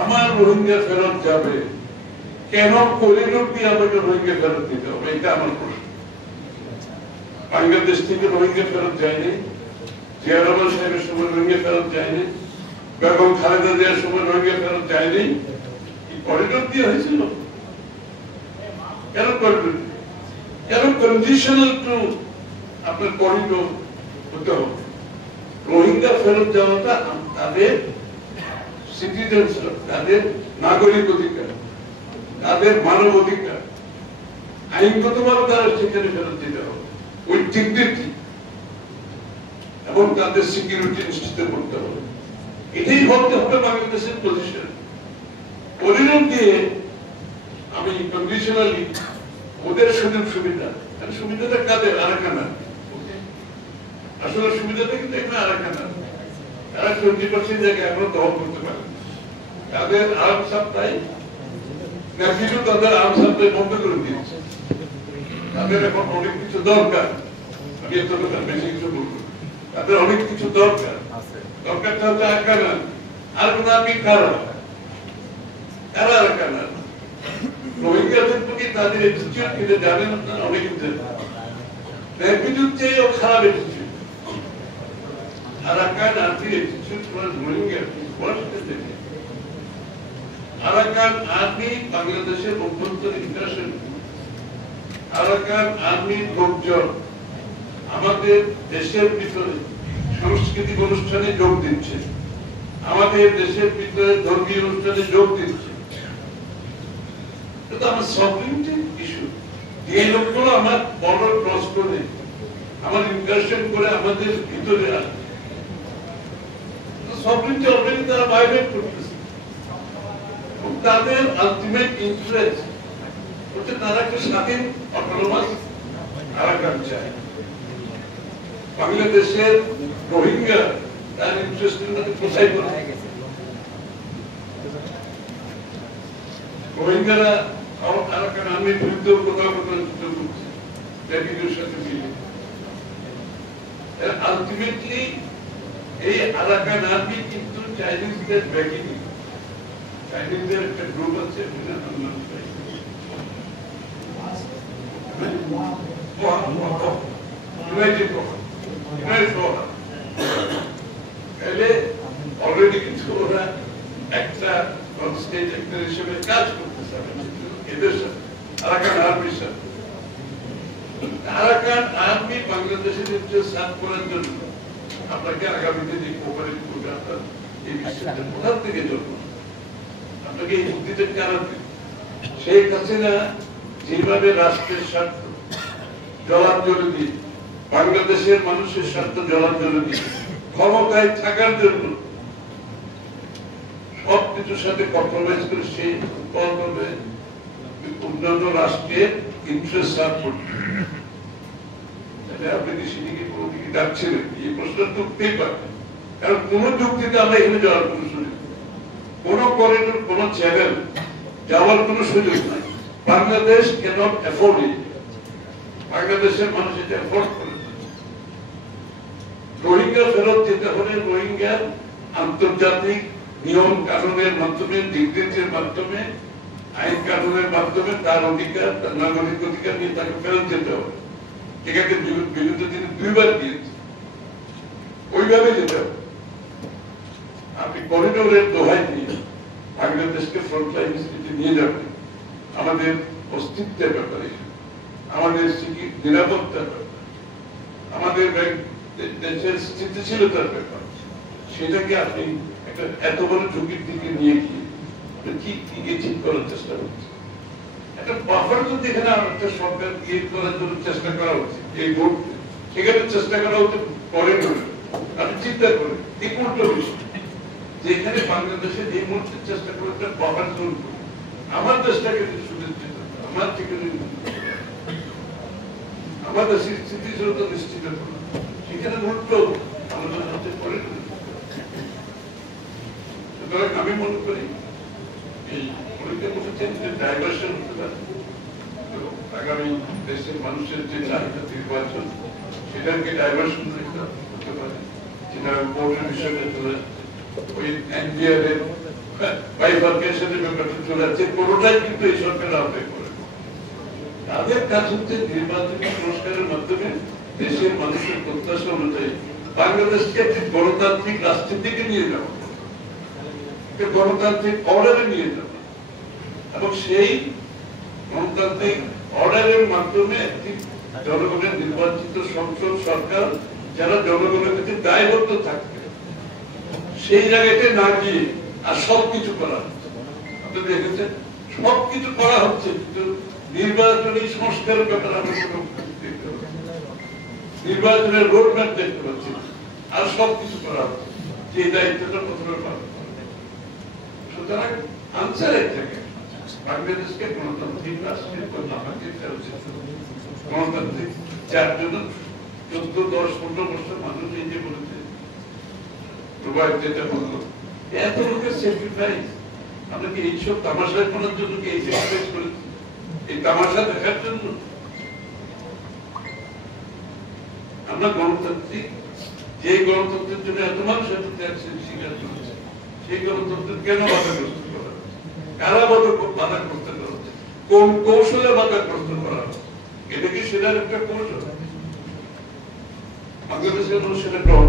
আমার রোহিঙ্গা ফেরত যাবে, কেন করিডোর দিয়ে আমাকে রোহিঙ্গা ফেরত দিতে হবে? এটা আমার প্রশ্ন। বাংলাদেশ থেকে রোহিঙ্গা ফেরত যায়নি, জিয়া রহমান সাহেবের সময় রোহিঙ্গা ফেরত যায়নি, বেগম খালেদা জিয়ার সময় রোহিঙ্গা ফেরত যায়নি। করিডোর দিয়ে হয়েছিল কেন? করিডোর কেন? কন্ডিশনাল টু আপনার করিডোর হতে হবে। রোহিঙ্গা ফেরত যাওয়াটা তাদের সিটিজেনশিপ, তাদের নাগরিক অধিকার, তাদের মানব অধিকার, আইনগতভাবে তারা সেখানে ফেরত দিতে হবে উইথ ডিগনিটি, এবং তাদের সিকিউরিটি নিশ্চিত করতে হবে। এটাই হতে হবে বাংলাদেশের পজিশন। করিডোর দিয়ে আমি কন্ডিশনালি ওদের সুযোগ সুবিধা, সুবিধাটা কাদের? আরাকান। আসলে সুবিধাটা কিন্তু এখানে আরাকান। তারা 20% জায়গা এখনো দখল করতে পারে। তাদের আর্ম সাপ্লাই, কিন্তু তাদের আর্ম সাপ্লাই বন্ধ করে দিয়েছে। তাদের এখন অনেক কিছু দরকার। আমি এত কথা বেশি কিছু বলবো। তাদের অনেক কিছু দরকার। দরকারটা হচ্ছে আরাকান। আরাকান আমি কারা? তারা আরাকান। রোহিঙ্গাদের প্রতি তাদের অ্যাটিটিউড কিন্তু জানেন আপনারা অনেক কিছু। অ্যাটিটিউড চেয়েও খারাপ attitude. Arakan Army attitude towards Rohingya is worse than that. Arakan Army বাংলাদেশের অভ্যন্তরীণ ইন্টারেশন। আরাকান আর্মির লোকজন আমাদের দেশের ভিতরে সাংস্কৃতিক অনুষ্ঠানে যোগ দিচ্ছে, আমাদের দেশের ভিতরে ধর্মীয় অনুষ্ঠানে যোগ দিচ্ছে। এটা আমার সভরেনিটি ইস্যু। এই লোকগুলো আমার বর্ডার ক্রস করে, আমার ইন্টারেকশন করে আমাদের ভিতরে আসবে। সভরেনিটি অলরেডি তারা ভায়োলেট করতেছে। তাদের আলটিমেট ইন্টারেস্ট হচ্ছে তারা একটা স্বাধীন অটোনোমাস আরাকান চায়। বাংলাদেশের রোহিঙ্গা তার ইন্টারেস্টের মধ্যে কোথায় পড়ে? রোহিঙ্গারা আরাকান আর্মির বিরুদ্ধে কোথাও কোথাও যুদ্ধ করছে ব্যাটিকের সাথে মিলে। আলটিমেটলি এই আরাকান আর্মি কিন্তু চাইনিজদের ব্যাকিং। চাইনিজদের একটা গ্রুপ আছে, অলরেডি কিছু ওরা একটা স্টেট অ্যাক্টর হিসেবে কাজ করতেছে এদের সাথে, আরাকান আর্মির সাথে। আরাকান আর্মি বাংলাদেশের ইন্টারেস্ট সার্ভ করার জন্য আপনাকে আগামীতে যে কোঅপারেটিভ প্রোগ্রামটা এই বিষয়টা কোথার থেকে জন্ম, আপনাকে এই বুদ্ধিতে কারণ শেখ হাসিনা যেভাবে রাষ্ট্রের স্বার্থ জলাঞ্জলি দিয়ে, বাংলাদেশের মানুষের স্বার্থ জলাঞ্জলি দিয়ে ক্ষমতায় থাকার জন্য সবকিছুর সাথে কম্প্রোমাইজ করে সে করবে অন্যান্য রাষ্ট্রের ইন্টারেস্ট সার্ভ করবে। আপনি কি সেদিকে কোনো দিকে যাচ্ছিলেন? এই প্রশ্নটা তুলতেই পারবেন, কারণ কোন যুক্তিতে আমরা এখানে যাওয়ার কোন সুযোগ, কোন করিডোর, কোন চ্যানেল যাওয়ার কোন সুযোগ নাই। Bangladesh cannot afford it. বাংলাদেশের মানুষ এটা অ্যাফোর্ড করে। রোহিঙ্গা ফেরত যেতে হলে রোহিঙ্গার আন্তর্জাতিক নিয়ম কানুনের মাধ্যমে, ডিগ্রিটির মাধ্যমে, আইন কানুনের মাধ্যমে তার অধিকার, তার নাগরিক অধিকার নিয়ে তাকে ফেরত যেতে হবে। এটাকে বিগত দিনে দুইবার দিয়েছে, ওইভাবে যেতে হবে। আপনি করিডোরের দোহাই দিয়ে বাংলাদেশকে ফ্রন্টলাইন স্টেজে নিয়ে যাবেন আমাদের অস্তিত্বের ব্যাপারে, আমাদের নিরাপত্তার ব্যাপারে, আমাদের দেশের স্থিতিশীলতার ব্যাপারে, সেটাকে আপনি একটা এত বড় ঝুঁকির দিকে নিয়ে গিয়ে কি ঠিক করার চেষ্টা করছেন? একটা বাফার যদি এখানে একটা সরকার ক্রিয়েট করার জন্য চেষ্টা করা উচিত, এই ভোট সেখানে চেষ্টা করা উচিত করিডোর। আপনি চিন্তা করেন এই উল্টো বিষয়, যেখানে বাংলাদেশের এই মুহূর্তে চেষ্টা করে একটা বাফার জোন, আমার দেশটাকে সুনিশ্চিত, আমার থেকে আমাদের স্থিতিশীলতা নিশ্চিত করা, সেখানে উল্টো আলোচনা হচ্ছে করিডোর। সুতরাং আমি মনে করি এই ডাইভার্সন হতে পারে আগামী দেশের মানুষের যে চাহিদা নির্বাচন, সেটাকে ডাইভার্সন হতে পারে। যেটা ভোটের বিষয়টা চলে ওই এনবিআর এর বাইফার্কেশনের ব্যাপারটা চলে যাচ্ছে, কোনোটাই কিন্তু এই সরকারের আওতায় করে। তাদের কাজ হচ্ছে নির্বাচনী সংস্কারের মাধ্যমে দেশের মানুষের প্রত্যাশা অনুযায়ী বাংলাদেশকে একটি গণতান্ত্রিক রাষ্ট্রের দিকে নিয়ে যাওয়া, গণতান্ত্রিক অর্ডারে নিয়ে যাওয়া, এবং সেই গণতান্ত্রিক অর্ডারের মাধ্যমে একটি জনগণের নির্বাচিত সংসদ সরকার যারা জনগণের প্রতি দায়বদ্ধ থাকবে, সেই জায়গাতে না গিয়ে আর সবকিছু করা হচ্ছে। আপনি দেখেছেন সবকিছু করা হচ্ছে, কিন্তু নির্বাচনী সংস্কারের ব্যাপারে আমরা কোনো নির্বাচনের রোড ম্যাপ দেখতে পাচ্ছি আর সবকিছু করা হচ্ছে, যে দায়িত্বটা প্রথমে পাবে। সুতরাং আনসার একটাকে বাংলাদেশকে গণতান্ত্রিক রাষ্ট্রের গণতান্ত্রিক যার জন্য 14-10-15 বছর মানুষ এই যে বলেছে যেটা বললো, এত লোকের স্যাক্রিফাইস, আমরা কি এইসব তামাশা করার জন্য কি এই স্যাক্রিফাইস করেছি? এই তামাশা দেখার জন্য? আমরা গণতান্ত্রিক, যে গণতন্ত্রের জন্য এত মানুষ এত ত্যাগ স্বীকার করেছে, সেই গণতন্ত্রের কেন বাধাগ্রস্ত করা হচ্ছে? কারা বাধাগ্রস্ত করা হচ্ছে? কোন কৌশলে বাধাগ্রস্ত করা হচ্ছে? এটা কি সেটার একটা কৌশল? বাংলাদেশের মানুষ সেটা গ্রহণ